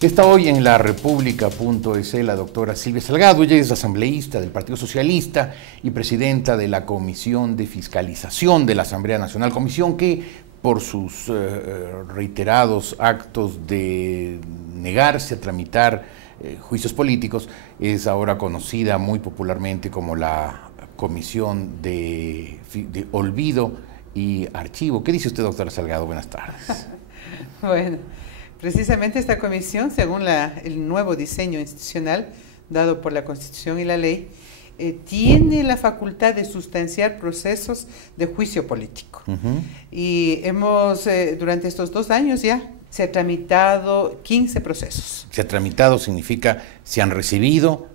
Está hoy en la República.es la doctora Silvia Salgado. Ella es asambleísta del Partido Socialista y presidenta de la Comisión de Fiscalización de la Asamblea Nacional, comisión que por sus reiterados actos de negarse a tramitar juicios políticos es ahora conocida muy popularmente como la Comisión de Olvido y Archivo. ¿Qué dice usted, doctora Salgado? Buenas tardes. Bueno, precisamente esta comisión, según el nuevo diseño institucional dado por la Constitución y la ley, tiene la facultad de sustanciar procesos de juicio político. Y hemos, durante estos 2 años ya, se ha tramitado 15 procesos. Se ha tramitado significa se han recibido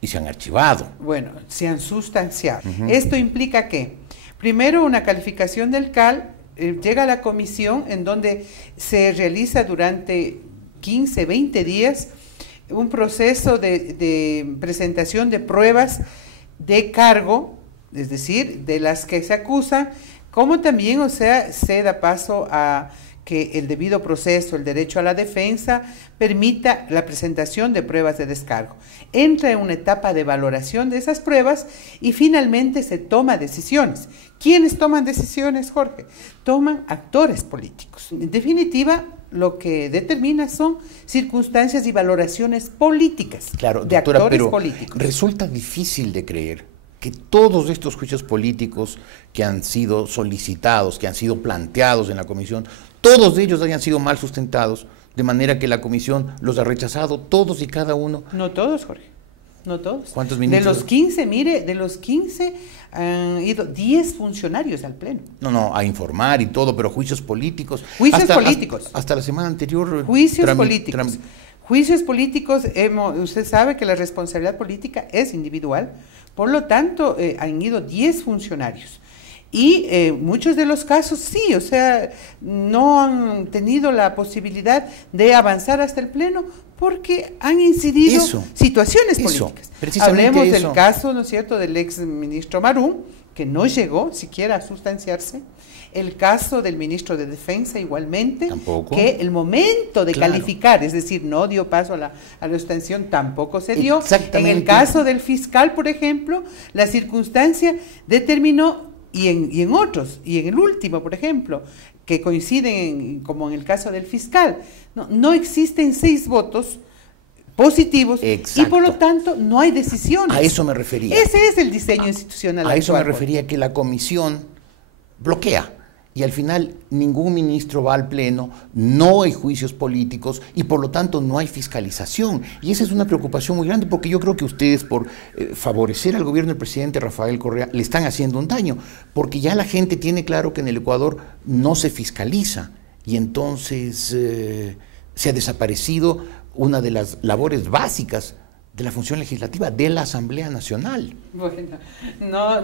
y se han archivado. Bueno, se han sustanciado. Esto implica que, primero, una calificación del CAL llega a la comisión en donde se realiza durante 15, 20 días un proceso de presentación de pruebas de cargo, es decir, de las que se acusan, como también, o sea, se da paso a que el debido proceso, el derecho a la defensa, permita la presentación de pruebas de descargo. Entra en una etapa de valoración de esas pruebas y finalmente se toma decisiones. ¿Quiénes toman decisiones, Jorge? Toman actores políticos. En definitiva, lo que determina son circunstancias y valoraciones políticas, claro, de doctora, actores pero políticos. Resulta difícil de creer que todos estos juicios políticos que han sido solicitados, que han sido planteados en la comisión, todos ellos hayan sido mal sustentados, de manera que la comisión los ha rechazado, todos y cada uno. No todos, Jorge, no todos. ¿Cuántos ministros? De los 15, mire, de los 15 han ido 10 funcionarios al pleno. No, a informar y todo, pero juicios políticos. Juicios políticos. Hasta la semana anterior. Juicios políticos. Juicios políticos, usted sabe que la responsabilidad política es individual, por lo tanto, han ido 10 funcionarios. Y muchos de los casos sí, o sea, no han tenido la posibilidad de avanzar hasta el pleno porque han incidido situaciones políticas. Hablemos del caso, ¿no es cierto?, del ex ministro Marún, que no llegó siquiera a sustanciarse. El caso del ministro de Defensa igualmente, tampoco. Que el momento de calificar, es decir, no dio paso a la sustanción, tampoco se dio. En el caso del fiscal, por ejemplo, la circunstancia determinó, y en otros, y en el último, por ejemplo, que coinciden, como en el caso del fiscal, no existen 6 votos positivos. Exacto. Y por lo tanto no hay decisiones. A eso me refería. Ese es el diseño institucional actual. A eso me refería, que la comisión bloquea y al final ningún ministro va al pleno, no hay juicios políticos y por lo tanto no hay fiscalización. Y esa es una preocupación muy grande, porque yo creo que ustedes, por favorecer al gobierno del presidente Rafael Correa, le están haciendo un daño, porque ya la gente tiene claro que en el Ecuador no se fiscaliza y entonces se ha desaparecido una de las labores básicas de la función legislativa de la Asamblea Nacional. Bueno,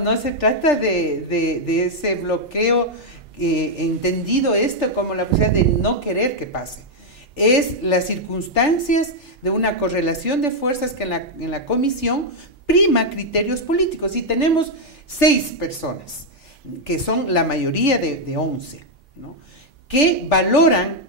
no se trata de ese bloqueo, entendido esto como la posibilidad de no querer que pase. Es las circunstancias de una correlación de fuerzas que en la comisión prima criterios políticos. Y tenemos 6 personas, que son la mayoría de 11, ¿no?, que valoran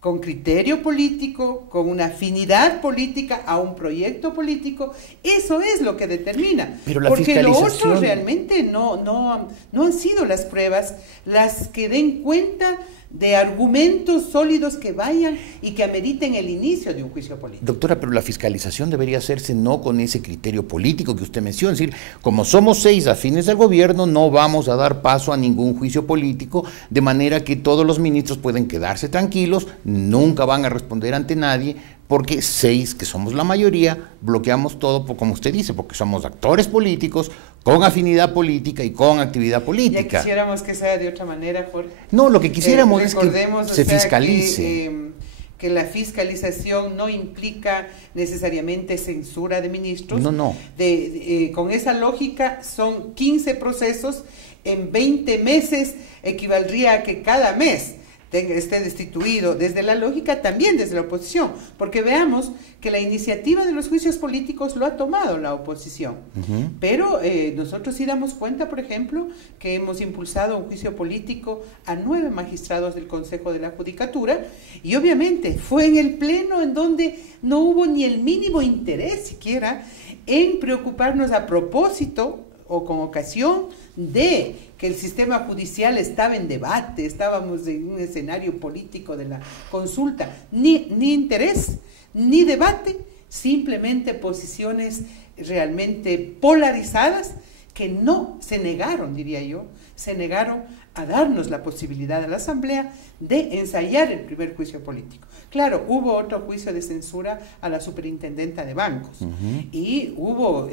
con criterio político, con una afinidad política a un proyecto político. Eso es lo que determina. Pero la porque lo fiscalización... otro realmente no han sido las pruebas las que den cuenta de argumentos sólidos que vayan y que ameriten el inicio de un juicio político. Doctora, pero la fiscalización debería hacerse no con ese criterio político que usted menciona, es decir, como somos 6 afines al gobierno, no vamos a dar paso a ningún juicio político, de manera que todos los ministros pueden quedarse tranquilos, nunca van a responder ante nadie, porque 6, que somos la mayoría, bloqueamos todo, como usted dice, porque somos actores políticos, con afinidad política y con actividad política. Ya quisiéramos que sea de otra manera, Jorge. No, lo que quisiéramos es que se fiscalice. Que la fiscalización no implica necesariamente censura de ministros. No. Con esa lógica son 15 procesos en 20 meses, equivaldría a que cada mes esté destituido, desde la lógica también desde la oposición, porque veamos que la iniciativa de los juicios políticos lo ha tomado la oposición, pero nosotros sí damos cuenta, por ejemplo, que hemos impulsado un juicio político a 9 magistrados del Consejo de la Judicatura, y obviamente fue en el pleno en donde no hubo ni el mínimo interés siquiera en preocuparnos a propósito o con ocasión de que el sistema judicial estaba en debate, estábamos en un escenario político de la consulta, ni interés, ni debate, simplemente posiciones realmente polarizadas que no se negaron, diría yo, se negaron a darnos la posibilidad a la Asamblea de ensayar el primer juicio político. Claro, hubo otro juicio de censura a la superintendenta de bancos y hubo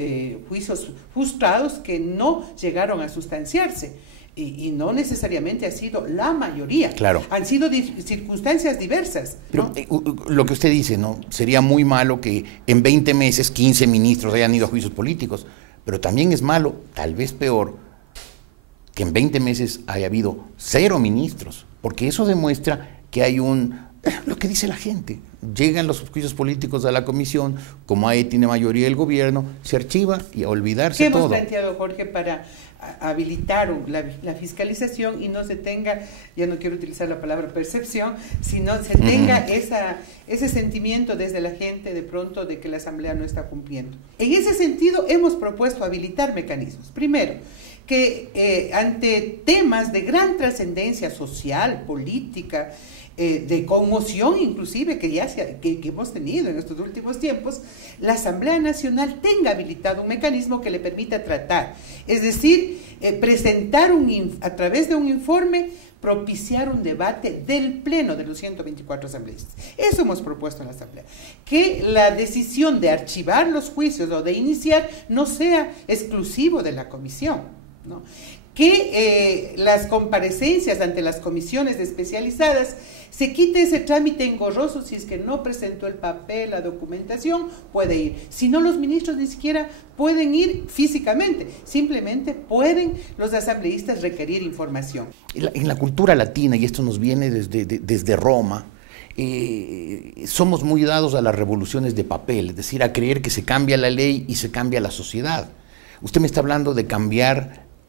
juicios frustrados que no llegaron a sustanciarse y no necesariamente ha sido la mayoría. Claro. Han sido circunstancias diversas, ¿no? Pero lo que usted dice, ¿no? Sería muy malo que en 20 meses 15 ministros hayan ido a juicios políticos, pero también es malo, tal vez peor, que en 20 meses haya habido 0 ministros, porque eso demuestra que hay lo que dice la gente, llegan los juicios políticos a la comisión, como ahí tiene mayoría el gobierno, se archiva y a olvidarse ¿Qué todo. hemos planteado, Jorge, para habilitar la fiscalización y no se tenga, ya no quiero utilizar la palabra percepción, sino se tenga ese sentimiento desde la gente de pronto de que la Asamblea no está cumpliendo? En ese sentido hemos propuesto habilitar mecanismos. Primero, que ante temas de gran trascendencia social, política, de conmoción inclusive que hemos tenido en estos últimos tiempos, la Asamblea Nacional tenga habilitado un mecanismo que le permita tratar, es decir, presentar a través de un informe, propiciar un debate del pleno de los 124 asambleístas. Eso hemos propuesto en la Asamblea, que la decisión de archivar los juicios o de iniciar no sea exclusivo de la comisión, ¿no? Que las comparecencias ante las comisiones especializadas se quite ese trámite engorroso. Si es que no presentó el papel, la documentación, puede ir. Si no, los ministros ni siquiera pueden ir físicamente, simplemente pueden los asambleístas requerir información. En la cultura latina, y esto nos viene desde Roma, somos muy dados a las revoluciones de papel, es decir, a creer que se cambia la ley y se cambia la sociedad. Usted me está hablando de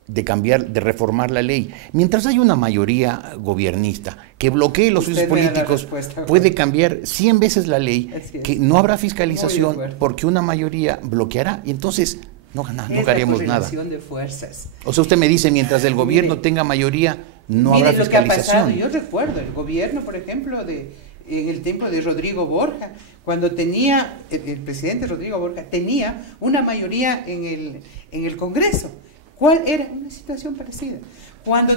de reformar la ley. Mientras hay una mayoría gobernista que bloquee los juicios políticos, puede cambiar 100 veces la ley, que no habrá fiscalización porque una mayoría bloqueará y entonces no haremos nada. Es la correlación de fuerzas. O sea, usted me dice, mientras el gobierno tenga mayoría, no habrá fiscalización. Lo que ha pasado, yo recuerdo el gobierno, por ejemplo, en el tiempo de Rodrigo Borja, cuando tenía, el presidente Rodrigo Borja tenía una mayoría en el Congreso. ¿Cuál era? Una situación parecida. Cuando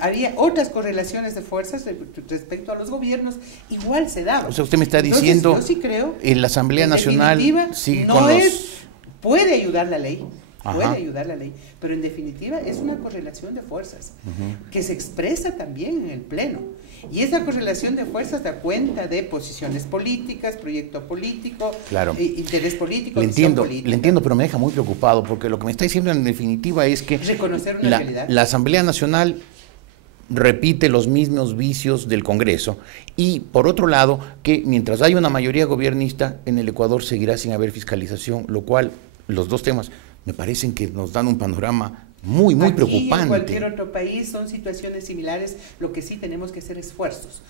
había otras correlaciones de fuerzas respecto a los gobiernos, igual se daba. O sea, usted me está diciendo, yo sí creo, en la Asamblea Nacional sigue no con puede ayudar la ley, pero en definitiva es una correlación de fuerzas que se expresa también en el Pleno. Y esa correlación de fuerzas da cuenta de posiciones políticas, proyecto político, interés político, visión política. Le entiendo, pero me deja muy preocupado, porque lo que me está diciendo en definitiva es que reconocer una realidad. La Asamblea Nacional repite los mismos vicios del Congreso y, por otro lado, que mientras haya una mayoría gobernista, en el Ecuador seguirá sin haber fiscalización, lo cual, los dos temas, me parecen que nos dan un panorama muy preocupante. En cualquier otro país son situaciones similares. Lo que sí tenemos que hacer esfuerzos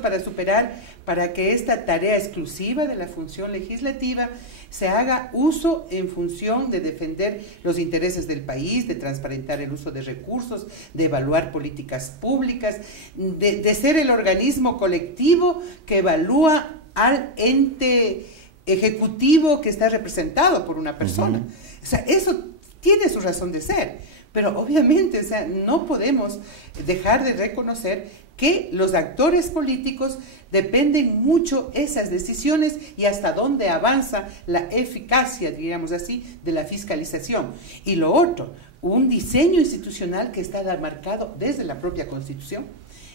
para superar, para que esta tarea exclusiva de la función legislativa se haga uso en función de defender los intereses del país, de transparentar el uso de recursos, de evaluar políticas públicas, de ser el organismo colectivo que evalúa al ente ejecutivo que está representado por una persona. O sea, eso tiene su razón de ser, pero obviamente, o sea, no podemos dejar de reconocer que los actores políticos dependen mucho esas decisiones y hasta dónde avanza la eficacia, diríamos así, de la fiscalización. Y lo otro, un diseño institucional que está marcado desde la propia Constitución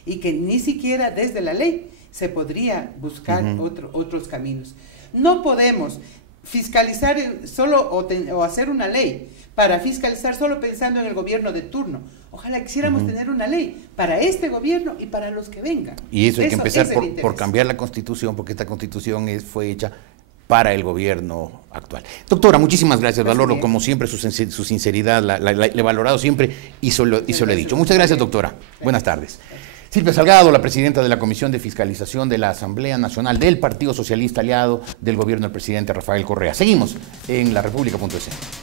y que ni siquiera desde la ley se podría buscar otros caminos. No podemos fiscalizar solo o hacer una ley para fiscalizar solo pensando en el gobierno de turno Ojalá quisiéramos tener una ley para este gobierno y para los que vengan. Y eso hay que empezar por cambiar la Constitución, porque esta Constitución fue hecha para el gobierno actual. Doctora, muchísimas gracias. Valoro como siempre su sinceridad, la he valorado siempre y se lo he dicho. Muchas gracias, doctora. Buenas tardes. Silvia Salgado, la presidenta de la Comisión de Fiscalización de la Asamblea Nacional del Partido Socialista Aliado del gobierno del presidente Rafael Correa. Seguimos en la República.es.